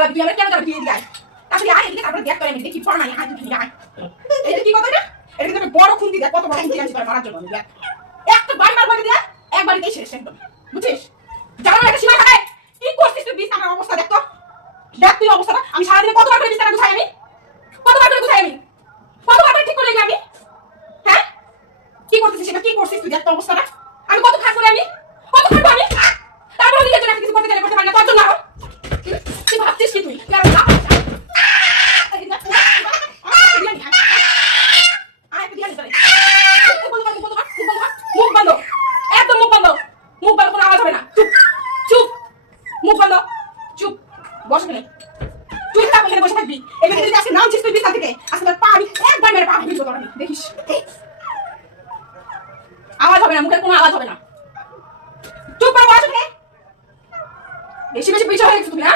জ্বালাবি তুই আমার কেন জ্বালাবি তুই গায় তাহলে আয় এদিকে তারপরে দেখ করে আমি দেখি ফরমানি আয় তুই আয় এটা কি কথা এটা এটা কিন্তু বড় খুন্তি দেখ কত বড় খুন্তি আছে তোর মারার জন্য দেখ একটা বাড়ি মার করে দেখ একবারই শেষ একদম বুঝছিস জ্বালানোর একটা সীমা থাকে কি করছিস তুই বিছানার অবস্থা দেখ তো দেখ তুই অবস্থাটা আমি সারাদিনে কতবার করে বিছানা গুছাই আমি কতবার করে গুছাই আমি কতবার করে ঠিক করে আমি হ্যাঁ কি করতেছিস সেটা কি করছিস তুই দেখ তো অবস্থাটা আমি কত খারাপ করে আমি কত খারাপ আমি তারপরে নিজের জন্য কিছু করতে গেলে করতে পারি না তোর জন্য তুই ভাবছিস কি তুই আর না মুখ বন্ধ একদম মুখ বন্ধ মুখ বন্ধ কোনো আওয়াজ হবে না চুপ চুপ মুখ বন্ধ চুপ বস এখানে তুই থাক এখানে বসে থাকবি এখানে যদি আজকে নামছিস তুই বিছানা থেকে আজকে তোর পা আমি একবার মেরে পা ভেঙে দেবো আমি দেখিস আওয়াজ হবে না মুখের কোনো আওয়াজ হবে না চুপ করে বস এখানে বেশি বেশি পিছনে হয়ে গেছিস তুমি না